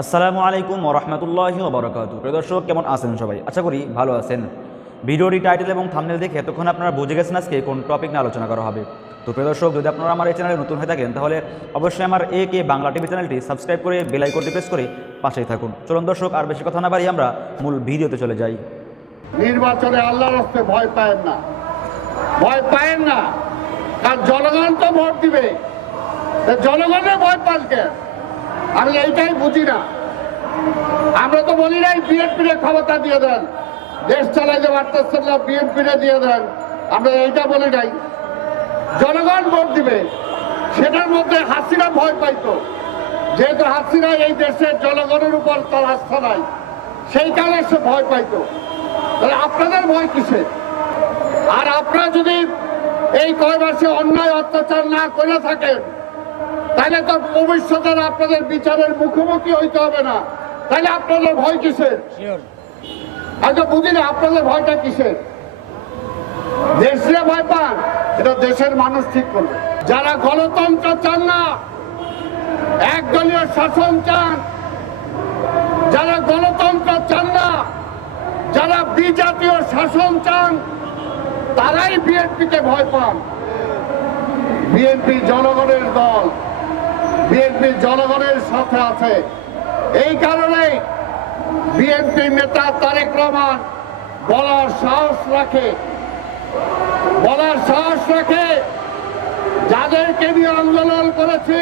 আসসালামু আলাইকুম ওরহমতুল্লাহি ওবরাকাতুহু। প্রিয় দর্শক, কেমন আছেন সবাই? আশা করি ভালো আছেন। ভিডিওটি টাইটেল এবং থাম্বনেল দেখে এতক্ষণ আপনারা বুঝে গেছেন আজকে কোন টপিক নিয়ে আলোচনা করা হবে। তো প্রিয় দর্শক, যদি আপনারা আমার এই চ্যানেলে নতুন হয়ে থাকেন তাহলে অবশ্যই আমার কে বাংলা টিভি চ্যানেলটি সাবস্ক্রাইব করে বেল আইকনটি প্রেস করে পাশেই থাকুন। চলুন দর্শক, আর বেশি কথা না বাড়িয়ে আমরা মূল ভিডিওতে চলে যাই। নির্বাচনে আল্লাহর রাস্তে ভয় পায়েন না, ভয় পায়েন না, কারণ জনগণ তো ভোট দিবে। জনগণের ভয় পান কেন? আমি এইটাই বুঝি না। আমরা তো বলি নাই বিএনপির ক্ষমতা দিয়ে দেন, দেশ চালাইতে পারতেছেন না, বিএনপির দিয়ে দেন। আমরা এইটা বলি নাই। জনগণ ভোট দিবে, সেটার মধ্যে হাসিনা ভয় পাইতো, যেহেতু হাসিনা এই দেশের জনগণের উপর তার আস্থা নাই, সেই কারণে সে ভয় পাইতো। তাহলে আপনাদের ভয় কিসের? আর আপনারা যদি এই কয় মাসে অন্যায় অত্যাচার না করে থাকেন তাহলে তো ভবিষ্যতে আপনাদের বিচারের মুখোমুখি হইতে হবে না। তাহলে আপনাদের ভয় কিসের? আচ্ছা বুঝি না, আপনাদের ভয়টা কিসের? দেশে ভয় পান, এটা দেশের মানুষ ঠিক করবে। যারা গণতন্ত্র চান না, একদলীয় শাসন চান, যারা গণতন্ত্র চান না, যারা বিজাতীয় শাসন চান, তারাই বিএনপিকে ভয় পান। বিএনপি জনগণের দল, বিএনপি জনগণের সাথে আছে। এই কারণে বিএনপি নেতা তারেক রহমান বলার সাহস রাখে যাদেরকে নিয়ে আন্দোলন করেছি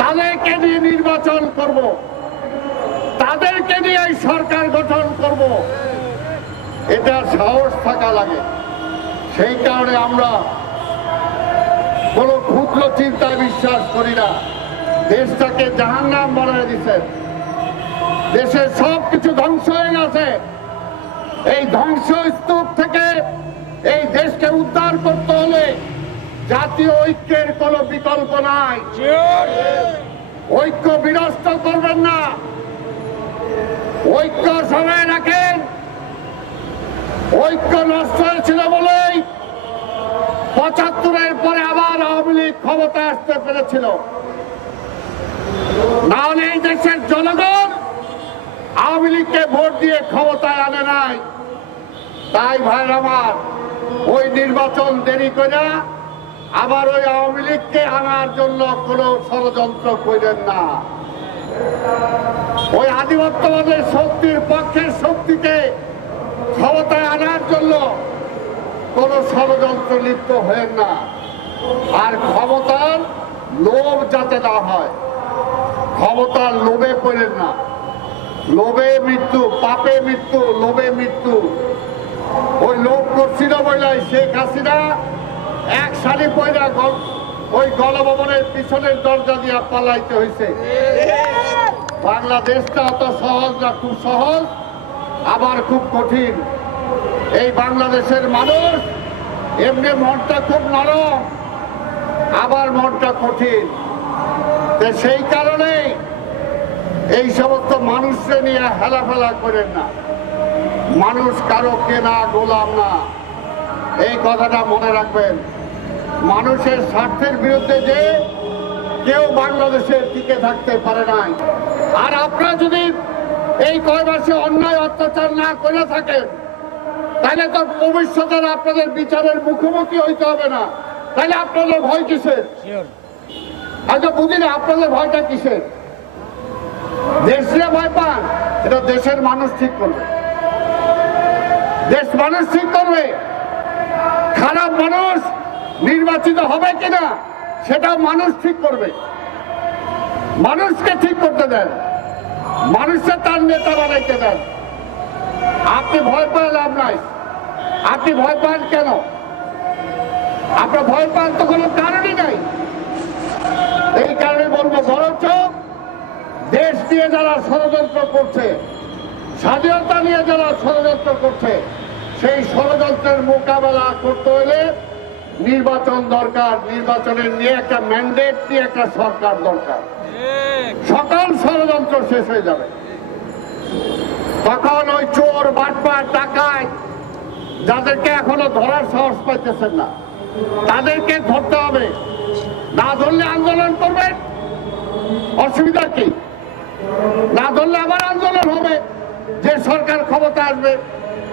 তাদেরকে নিয়ে নির্বাচন করব, তাদেরকে নিয়ে এই সরকার গঠন করব, এটা সাহস থাকা লাগে। সেই কারণে আমরা কোন ক্ষুদ্র চিন্তায় বিশ্বাস করি না। দেশটাকে জাহান্নাম বানিয়ে দিচ্ছেন, দেশের সবকিছু ধ্বংস হয়ে গেছে। এই ধ্বংস স্তূপ থেকে এই দেশকে উদ্ধার করতে হলে জাতীয় ঐক্যের কোনো বিকল্প নাই। ঐক্য বিনষ্ট করবেন না, ঐক্য সবাই রাখেন। ঐক্য নষ্ট হয়েছিল বলেই ৭৫-এর পরে আবার আওয়ামী লীগ ক্ষমতায় আসতে পেরেছিল। না হলে এই দেশের জনগণ আওয়ামী লীগকে ভোট দিয়ে ক্ষমতায় আনে নাই। তাই ভাইয়ের আমার, ওই নির্বাচন দেরি করে আবার ওই আওয়ামী লীগকে আনার জন্য কোন ষড়যন্ত্র করেন না। ওই আধিপত্যবাদের শক্তির পক্ষের শক্তিকে ক্ষমতায় আনার জন্য কোন ষড়যন্ত্র লিপ্ত হয়েন না। আর ক্ষমতার লোভ যাতে না হয়, ক্ষমতার লোভে পড়েন না। লোভে মৃত্যু, পাপে মৃত্যু, লোভে মৃত্যু। ওই লোভ করছিল বইলাই শেখ হাসিনা এক শাড়ি পয়লা ওই গণভবনের পিছনের দরজা দিয়ে পালাইতে হয়েছে। বাংলাদেশটা অত সহজ না, খুব সহজ আবার খুব কঠিন। এই বাংলাদেশের মানুষ এমনি মনটা খুব নরম, আবার মনটা কঠিন। সেই কারণে এই সমস্ত মানুষকে নিয়ে হেলাফেলা করেন না। মানুষ কারো কেনা গোলাম না, এই কথাটা মনে রাখবেন। মানুষের স্বার্থের বিরুদ্ধে যে কেউ বাংলাদেশের টিকে থাকতে পারে নাই। আর আপনারা যদি এই কয় মাসে অন্যায় অত্যাচার না করে থাকেন তাহলে তো ভবিষ্যতে আপনাদের বিচারের মুখোমুখি হইতে হবে না। তাহলে আপনাদের ভয় কিসের? আচ্ছা বুঝি না, আপনাদের ভয়টা কিসের? দেশে ভয় পান, এটা দেশের মানুষ ঠিক করবে। দেশ মানুষ ঠিক করবে। খারাপ মানুষ নির্বাচিত হবে কিনা সেটা মানুষ ঠিক করবে। মানুষকে ঠিক করতে দেন, মানুষকে তার নেতা বানাইতে দেন। আপনি ভয় পান লাভ নাই। আপনি ভয় পান কেন? আপনার ভয় পান তো কোনো কারণই নাই। এই কারণে বলবো, বরঞ্চ দেশ নিয়ে যারা ষড়যন্ত্র করছে, স্বাধীনতা নিয়ে যারা ষড়যন্ত্র করছে, সেই ষড়যন্ত্রের মোকাবেলা করতে হলে নির্বাচন দরকার। নির্বাচনের নিয়ে একটা ম্যান্ডেট নিয়ে একটা সরকার দরকার। সকল ষড়যন্ত্র শেষ হয়ে যাবে। তখন ওই চোর, বাটপার, ডাকাত যাদেরকে এখনো ধরার সাহস পাইতেছেন না, তাদেরকে ধরতে হবে। না ধরলে আন্দোলন করবেন, অসুবিধা কি? সরকার ক্ষমতা আসবে,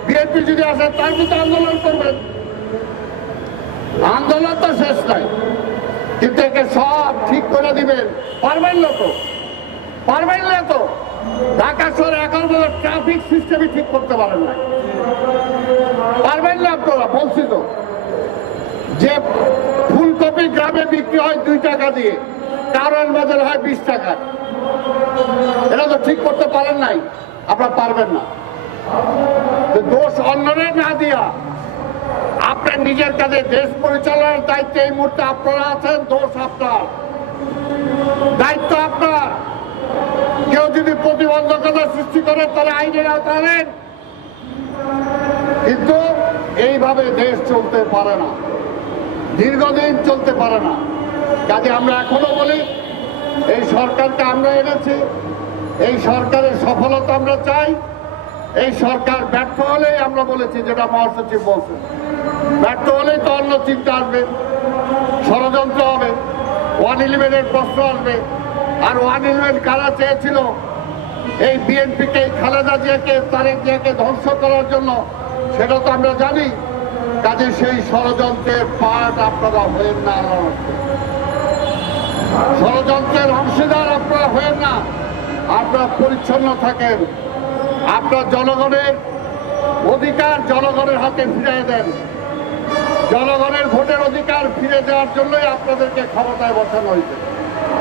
বিএনপি যদি আসে তার মতো আন্দোলন করবেন। আন্দোলন তো শেষ নাই, কিন্তু একে সব ঠিক করে দিবেন পারবেন না তো, পারবেন না তো। ঢাকা শহরে এখন ট্রাফিক সিস্টেমই ঠিক করতে পারেন না, পারবেন না আপনারা। বলছি তো যে ফুলকপি গ্রামে বিক্রি হয় 2 টাকা দিয়ে, কারণ বাজার হয় 20 টাকা। এটা তো ঠিক করতে পারেন নাই, আপনারা পারবেন না। দোষ অন্যরে না দিয়া আপনার নিজের কাছে দেশ পরিচালনার দায়িত্বে এই মুহূর্তে আপনারা আছেন, দোষ আপনার, দায়িত্ব আপনার। কেউ যদি প্রতিবন্ধকতা সৃষ্টি করে তাহলে আইনের আওতায় আনেন, কিন্তু এইভাবে দেশ চলতে পারে না, দীর্ঘদিন চলতে পারে না। কাজে আমরা এখনো বলি এই সরকারকে আমরা এনেছি, এই সরকারের সফলতা আমরা চাই। এই সরকার ব্যর্থ হলেই আমরা বলেছি, যেটা মহাসচিব বলছেন, ব্যর্থ হলেই তো অন্য চিন্তা আসবে, ষড়যন্ত্র হবে, 111-এর প্রশ্ন আসবে। আর 111 কারা চেয়েছিল? এই বিএনপিকে, খালেদা জিয়াকে, তারেক জিয়াকে ধ্বংস করার জন্য, সেটা তো আমরা জানি। কাজে সেই ষড়যন্ত্রের পার্ট আপনারা হয়েন না, ষড়যন্ত্রের অংশীদার আপনারা হয়েন না। আপনারা পরিচ্ছন্ন থাকেন, আপনার জনগণের অধিকার জনগণের হাতে ফিরিয়ে দেন। জনগণের ভোটের অধিকার ফিরে দেওয়ার জন্যই আপনাদেরকে ক্ষমতায় বসানো হয়েছে।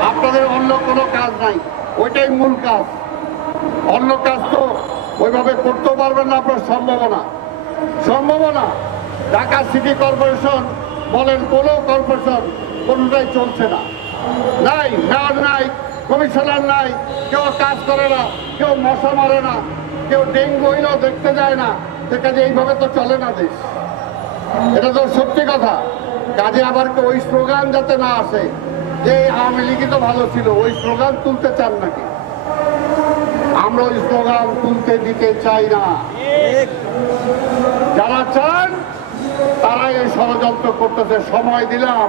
আপনাদের অন্য কোনো কাজ নাই, ওইটাই মূল কাজ। অন্য কাজ তো ওইভাবে করতেও পারবেন না, আপনার সম্ভাবনা। ঢাকা সিটি কর্পোরেশন বলেন, কোনো কর্পোরেশন কোনোটাই চলছে না, নাই মেয়র নাই, কমিশনার নাই, কেউ কাজ করে না, কেউ মশা মারে না, কেউ ডেঙ্গু হইলেও দেখতে যায় না। কাজে এইভাবে তো চলে না দেশ, এটা তো সত্যি কথা। কাজে আবার ওই স্লোগান যাতে না আসে যে আওয়ামী লীগই তো ভালো ছিল, ওই স্লোগান তুলতে চান নাকি? আমরা ওই স্লোগান তুলতে দিতে চাই না। যারা চান তারাই এই ষড়যন্ত্র করতেছে। সময় দিলাম,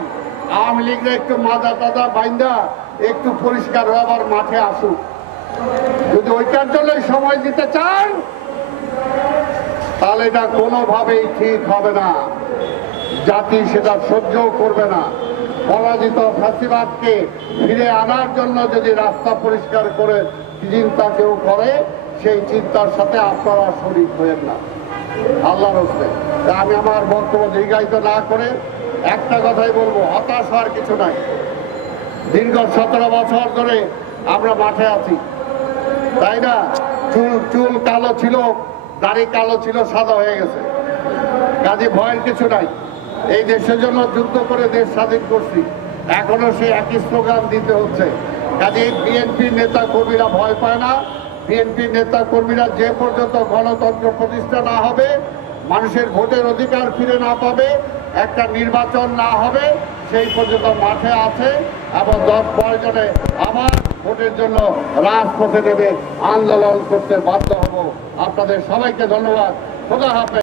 আওয়ামী লীগরা একটু মাজা টাজা বাইন্দা একটু পরিষ্কার হয়ে আবার মাঠে আসুক। যদি ওইটার জন্য সময় দিতে চান তাহলে এটা কোনোভাবেই ঠিক হবে না, জাতি সেটা সহ্যও করবে না। পরাজিত ফ্যাসিবাদকে ফিরে আনার জন্য যদি রাস্তা পরিষ্কার করে চিন্তা কেউ করে, সেই চিন্তার সাথে আপনারা শরীক হয়েন না, আল্লাহর হস্তে। আমি আমার বক্তব্য দীর্ঘায়িত না করে একটা কথাই বলবো, হতাশ হওয়ার কিছু নাই। দীর্ঘ 17 বছর ধরে আমরা মাঠে আছি, তাই না? চুল কালো ছিল, দাড়ি কালো ছিল, সাদা হয়ে গেছে। কাজে ভয়ের কিছু নাই। এই দেশের জন্য যুদ্ধ করে দেশ স্বাধীন করছি, এখনো সেই একই স্লোগান দিতে হচ্ছে। কাজে বিএনপির নেতা কর্মীরা ভয় পায় না। বিএনপির নেতা কর্মীরা যে পর্যন্ত গণতন্ত্র প্রতিষ্ঠা না হবে, মানুষের ভোটের অধিকার ফিরে না পাবে, একটা নির্বাচন না হবে, সেই পর্যন্ত মাঠে আছে এবং প্রয়োজনে আবার ভোটের জন্য রাজপথে নেমে আন্দোলন করতে বাধ্য হব। আপনাদের সবাইকে ধন্যবাদ। খোদা হাফেজ।